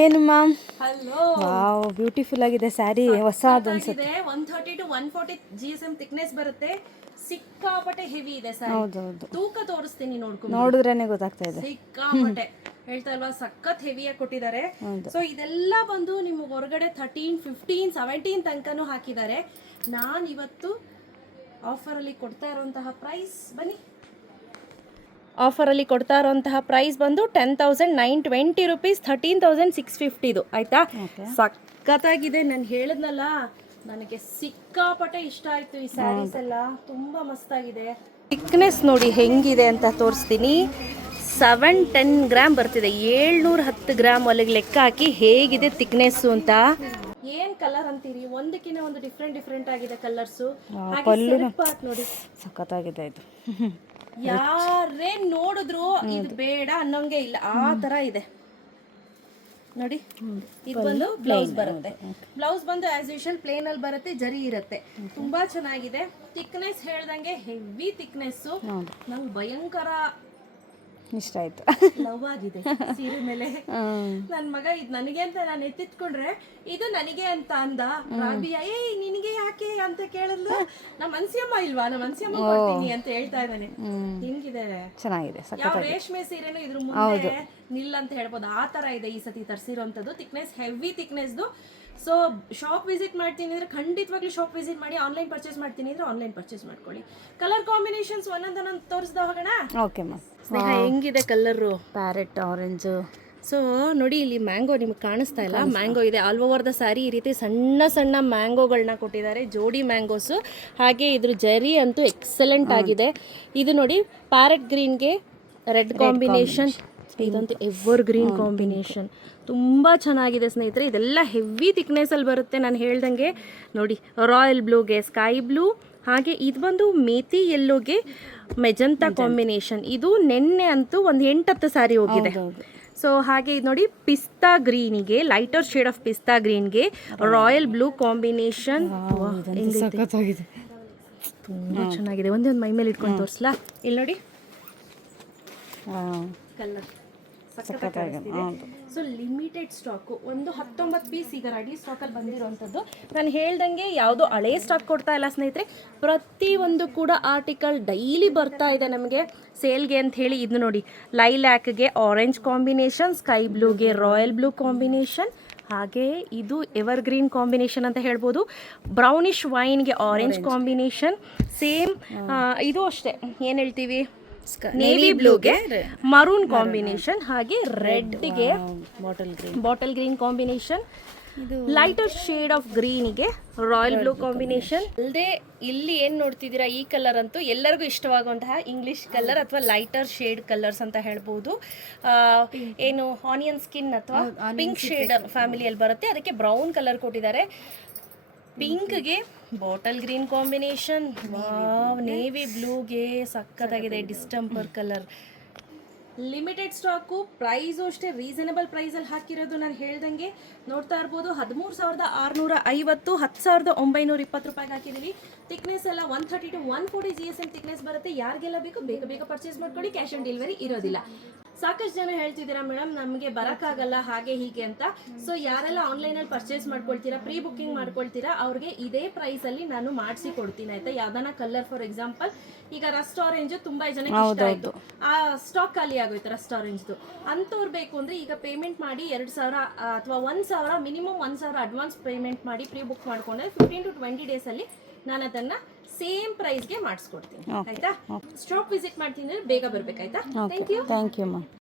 ಏನು ma'am? Hello. Wow, beautiful ಆಗಿದೆ ಸ್ಯಾರಿ. ಹೊಸದು ಅನ್ಸುತ್ತೆ. 130 to 140 GSM ಥಿಕ್ನೆಸ್ ಬರುತ್ತೆ. ಸಿಕ್ಕಾಪಟ್ಟೆ ಹೆವಿ ಇದೆ ಸ್ಯಾರಿ. ಹೌದೌದು, ತೂಕ ತೋರಿಸ್ತೀನಿ ನೋಡ್ಕೊಂಡು. ನೋಡಿದ್ರೇನೆ ಗೊತ್ತಾಗ್ತಾ ಇದೆ. ಸಿಕ್ಕಾಪಟ್ಟೆ ಹೇಳ್ತಾ ಅಲ್ವಾ, ಸಖತ್ ಹೆವಿಯಾಗಿ ಕೊಟ್ಟಿದ್ದಾರೆ. ಸೊ ಇದೆಲ್ಲ ಬಂದು ನಿಮ್ಗೆ ಹೊರಗಡೆ 13, 15, 17 ತನಕನೂ ಹಾಕಿದ್ದಾರೆ. ನಾನು ಇವತ್ತು ಆಫರಲ್ಲಿ ಕೊಡ್ತಾ ಇರುವಂತಹ ಪ್ರೈಸ್ ಬನ್ನಿ. ಆಫರಲ್ಲಿ ಕೊಡ್ತಾ ಇರೋಂತಹ ಪ್ರೈಸ್ ಬಂದು 10,920 ರೂಪೀಸ್, 13,650 ಆಯ್ತಾ. ಸಖತ್ತಾಗಿದೆ. ನಾನು ಹೇಳಿದ್ನಲ್ಲ, ನನಗೆ ಸಿಕ್ಕಾಪಟ್ಟೆ ಇಷ್ಟ ಆಯಿತು ಈ ಸ್ಯಾರೀಸ್ ಎಲ್ಲ. ತುಂಬ ಮಸ್ತಾಗಿದೆ. ಥಿಕ್ನೆಸ್ ನೋಡಿ ಹೆಂಗಿದೆ ಅಂತ ತೋರಿಸ್ತೀನಿ. 710 ಗ್ರಾಮ್ ಬರ್ತಿದೆ. 710 ಗ್ರಾಮ್ ಒಳಗೆ ಲೆಕ್ಕ ಹಾಕಿ ಹೇಗಿದೆ ಥಿಕ್ನೆಸ್ಸು ಅಂತ. ಏನ್ ಕಲರ್ ಅಂತೀರಿ, ಒಂದಕ್ಕಿಂತ ಒಂದು ಡಿಫ್ರೆಂಟ್ ಆಗಿದೆ ಕಲರ್ಸು. ಪಾರ್ಟ್ ನೋಡಿ ಸಖತ್ತಾಗಿದೆ ಇದು. ಯಾರೇ ನೋಡಿದ್ರು ಇದು ಬೇಡ ಅನ್ನೋಂಗೆ ಇಲ್ಲ, ಆ ತರ ಇದೆ ನೋಡಿ. ಇದು ಬಂದು ಬ್ಲೌಸ್ ಬರುತ್ತೆ. ಬ್ಲೌಸ್ ಬಂದು ಆಸ್ ಯೂಶುವಲ್ ಪ್ಲೇನ್ ಅಲ್ಲಿ ಬರುತ್ತೆ, ಜರಿ ಇರುತ್ತೆ. ತುಂಬಾ ಚೆನ್ನಾಗಿದೆ. ಥಿಕ್ನೆಸ್ ಹೇಳ್ದಂಗೆ ಹೆವಿ ಥಿಕ್ನೆಸ್. ನಂಗೆ ಭಯಂಕರ ಇಷ್ಟ ಆಯ್ತು. ಲವ್ ಆಗಿದೆ ಸೀರೆ ಮೇಲೆ. ನನ್ ಮಗ ಇದು ನನಗೆ ಅಂತ ನಾನು ಎತ್ತಿಟ್ಕೊಂಡ್ರೆ ಇದು ನನಗೆ ಅಂತ ಅಂದ. ರಾಬಿಯಾ ನಿನಗೆ ಯಾಕೆ ಅಂತ ಕೇಳಿದ್ಲು. ನಮ್ಮ ಅನ್ಸಿಯಮ್ಮ ಇಲ್ವಾ, ನಮ್ಮ ಅನ್ಸಿಯಮ್ಮ ಕೊಡ್ತೀನಿ ಅಂತ ಹೇಳ್ತಾ ಇದ್ದಾನೆ. ಹಿಂಗಿದೆ, ಚೆನ್ನಾಗಿದೆ. ಯಾವ ರೇಷ್ಮೆ ಸೀರೆನೂ ಇದ್ರ ಮುಂದೆ ನಿಲ್ಲ ಅಂತ ಹೇಳ್ಬೋದು. ಆ ತರ ಇದೆ ಈ ಸತಿ ತರಿಸಿರೋಂಥದ್ದು. ಥಿಕ್ನೆಸ್ ಹೆವಿ ಥಿಕ್ನೆಸ್ದು. ಸೊ ಶಾಪ್ ವಿಸಿಟ್ ಮಾಡ್ತೀನಿ ಅಂದ್ರೆ ಖಂಡಿತವಾಗ್ಲೂ ಶಾಪ್ ವಿಸಿಟ್ ಮಾಡಿ. ಆನ್ಲೈನ್ ಪರ್ಚೇಸ್ ಮಾಡ್ತೀನಿ ಅಂದ್ರೆ ಆನ್ಲೈನ್ ಪರ್ಚೇಸ್ ಮಾಡ್ಕೊಳ್ಳಿ. ಕಲರ್ ಕಾಂಬಿನೇಷನ್ಸ್ ಒಂದೊಂದೊಂದು ತೋರಿಸ್ದ ಹೋಗೋಣ. Okay ma'am. ಹೆಂಗಿದೆ ಕಲರು? Parrot orange. ಸೊ ನೋಡಿ, ಇಲ್ಲಿ ಮ್ಯಾಂಗೋ ನಿಮ್ಗೆ ಕಾಣಿಸ್ತಾ ಇಲ್ಲ, ಮ್ಯಾಂಗೋ ಇದೆ ಆಲ್ ಓವರ್ ದ ಸ್ಯಾರಿ. ಈ ರೀತಿ ಸಣ್ಣ ಸಣ್ಣ ಮ್ಯಾಂಗೋಗಳನ್ನ ಕೊಟ್ಟಿದ್ದಾರೆ, ಜೋಡಿ ಮ್ಯಾಂಗೋಸು. ಹಾಗೆ ಇದ್ರ ಜರಿ ಅಂತೂ ಎಕ್ಸಲೆಂಟ್ ಆಗಿದೆ. ಇದು ನೋಡಿ, ಪ್ಯಾರೆಟ್ ಗ್ರೀನ್ಗೆ ರೆಡ್ ಕಾಂಬಿನೇಷನ್. ಇದಂತೂ ಎವರ್ ಗ್ರೀನ್ ಕಾಂಬಿನೇಷನ್. ತುಂಬ ಚೆನ್ನಾಗಿದೆ ಸ್ನೇಹಿತರೆ. ಇದೆಲ್ಲ ಹೆವಿ ಥಿಕ್ನೆಸ್ಸಲ್ಲಿ ಬರುತ್ತೆ. ನಾನು ಹೇಳ್ದಂಗೆ ನೋಡಿ, ರಾಯಲ್ ಬ್ಲೂಗೆ ಸ್ಕೈ ಬ್ಲೂ, ಹಾಗೆ ಇದು ಬಂದು ಮೇಥಿ ಯೆಲ್ಲೋಗೆ ಮೆಜಂತಾ ಕಾಂಬಿನೇಷನ್. ಇದು ನೆನ್ನೆ ಅಂತೂ ಒಂದು 8-10 ಸ್ಯಾರಿ ಹೋಗಿದೆ. ಸೊ ಹಾಗೆ ಇದು ನೋಡಿ, ಪಿಸ್ತಾ ಗ್ರೀನಿಗೆ, ಲೈಟರ್ ಶೇಡ್ ಆಫ್ ಪಿಸ್ತಾ ಗ್ರೀನ್ಗೆ ರಾಯಲ್ ಬ್ಲೂ ಕಾಂಬಿನೇಷನ್. ತುಂಬ ಚೆನ್ನಾಗಿದೆ. ಒಂದೇ ಒಂದು ಮೈ ಮೇಲೆ ಇಟ್ಕೊಂಡು ತೋರಿಸ್ಲಾ? ಇಲ್ಲಿ ನೋಡಿ ಕಲರ್. ಸೊ ಲಿಮಿಟೆಡ್ ಸ್ಟಾಕು, ಒಂದು 19 ಪೀಸ್ ಈಗ ರೆಡಿ ಸ್ಟಾಕಲ್ಲಿ ಬಂದಿರೋವಂಥದ್ದು. ನಾನು ಹೇಳ್ದಂಗೆ ಯಾವುದೋ ಹಳೇ ಸ್ಟಾಕ್ ಕೊಡ್ತಾ ಇಲ್ಲ ಸ್ನೇಹಿತರೆ. ಪ್ರತಿಯೊಂದು ಕೂಡ ಆರ್ಟಿಕಲ್ ಡೈಲಿ ಬರ್ತಾ ಇದೆ ನಮಗೆ ಸೇಲ್ಗೆ ಅಂತ ಹೇಳಿ. ಇದು ನೋಡಿ, ಲೈಲ್ಯಾಕ್ಗೆ ಆರೆಂಜ್ ಕಾಂಬಿನೇಷನ್, ಸ್ಕೈ ಬ್ಲೂಗೆ ರಾಯಲ್ ಬ್ಲೂ ಕಾಂಬಿನೇಷನ್, ಹಾಗೆ ಇದು ಎವರ್ ಗ್ರೀನ್ ಕಾಂಬಿನೇಷನ್ ಅಂತ ಹೇಳ್ಬೋದು. ಬ್ರೌನಿಶ್ ವೈನ್ಗೆ ಆರೆಂಜ್ ಕಾಂಬಿನೇಷನ್. ಸೇಮ್ ಇದು ಅಷ್ಟೇ, ಏನು ಹೇಳ್ತೀವಿ, ನೇವಿ ಬ್ಲೂಗೆ ಮರೂನ್ ಕಾಂಬಿನೇಷನ್, ಹಾಗೆ ರೆಡ್ಗೆ bottle green combination, lighter shade of ಗ್ರೀನಿಗೆ ರಾಯಲ್ ಬ್ಲೂ ಕಾಂಬಿನೇಷನ್. ಅಲ್ಲದೆ ಇಲ್ಲಿ ಏನು ನೋಡ್ತಿದ್ದೀರಾ, ಈ ಕಲರ್ ಅಂತೂ ಎಲ್ಲರಿಗೂ ಇಷ್ಟವಾಗುವಂತಹ ಇಂಗ್ಲಿಷ್ ಕಲರ್ ಅಥವಾ ಲೈಟರ್ ಶೇಡ್ ಕಲರ್ಸ್ ಅಂತ ಹೇಳ್ಬೋದು. ಏನು ಆನಿಯನ್ ಸ್ಕಿನ್ ಅಥವಾ ಪಿಂಕ್ ಶೇಡ್ ಫ್ಯಾಮಿಲಿಯಲ್ಲಿ ಬರುತ್ತೆ, ಅದಕ್ಕೆ ಬ್ರೌನ್ ಕಲರ್ ಕೊಟ್ಟಿದ್ದಾರೆ. ಪಿಂಕ್ಗೆ ಬಾಟಲ್ ಗ್ರೀನ್ ಕಾಂಬಿನೇಷನ್, ನೇವಿ ಬ್ಲೂಗೆ ಸಖತ್ತಾಗಿದೆ distemper colour. Limited stock, price ಅಷ್ಟೇ ರೀಸನಬಲ್ ಪ್ರೈಸಲ್ಲಿ ಹಾಕಿರೋದು. ನಾನು ಹೇಳ್ದಂಗೆ ನೋಡ್ತಾ ಇರ್ಬೋದು, 13,650, 10,920 ರೂಪಾಯಿಗೆ ಹಾಕಿದ್ದೀವಿ. ಥಿಕ್ನೆಸ್ ಎಲ್ಲ 130 to 140 GSM ಥಿಕ್ನೆಸ್ ಬರುತ್ತೆ. ಯಾರಿಗೆಲ್ಲ ಬೇಕು ಬೇಗ ಬೇಗ ಪರ್ಚೇಸ್ ಮಾಡ್ಕೊಳ್ಳಿ. ಕ್ಯಾಶ್ ಆನ್ ಡೆಲಿವರಿ ಇರೋದಿಲ್ಲ. ಸಾಕಷ್ಟು ಜನ ಹೇಳ್ತಿದ್ದೀರಾ ಮೇಡಮ್ ನಮಗೆ ಬರೋಕ್ಕಾಗಲ್ಲ ಹಾಗೆ ಹೀಗೆ ಅಂತ. ಸೊ ಯಾರೆಲ್ಲ ಆನ್ಲೈನಲ್ಲಿ ಪರ್ಚೇಸ್ ಮಾಡ್ಕೊಳ್ತೀರಾ, ಪ್ರೀ ಬುಕ್ಕಿಂಗ್ ಮಾಡ್ಕೊಳ್ತೀರಾ, ಅವ್ರಿಗೆ ಇದೇ ಪ್ರೈಸಲ್ಲಿ ನಾನು ಮಾಡಿಸಿ ಕೊಡ್ತೀನಿ ಆಯಿತಾ. ಯಾವ್ದಾನ ಕಲರ್, ಫಾರ್ ಎಕ್ಸಾಂಪಲ್ ಈಗ ರಸ್ಟ್ ಆರೆಂಜು ತುಂಬ ಜನಕ್ಕೆ ಇಷ್ಟ ಆಯಿತು, ಆ ಸ್ಟಾಕ್ ಖಾಲಿ ಆಗೋಯ್ತು ರಸ್ಟ್ ಆರೆಂಜ್ದು. ಅಂಥವ್ರು ಬೇಕು ಅಂದರೆ ಈಗ ಪೇಮೆಂಟ್ ಮಾಡಿ 2,000 ಅಥವಾ 1,000, ಮಿನಿಮಮ್ 1,000 ಅಡ್ವಾನ್ಸ್ ಪೇಮೆಂಟ್ ಮಾಡಿ ಪ್ರೀ ಬುಕ್ ಮಾಡ್ಕೊಂಡ್ರೆ 15 to 20 ಡೇಸಲ್ಲಿ ನಾನು ಅದನ್ನು ಸೇಮ್ ಪ್ರೈಸ್ಗೆ ಮಾಡಿಸ್ಕೊಡ್ತೀನಿ ಆಯಿತಾ. ಸ್ಟಾಕ್ ವಿಸಿಟ್ ಮಾಡ್ತೀನಿ ಅಂದರೆ ಬೇಗ ಬರಬೇಕಾಯ್ತಾ. Thank you. Thank you ma'am.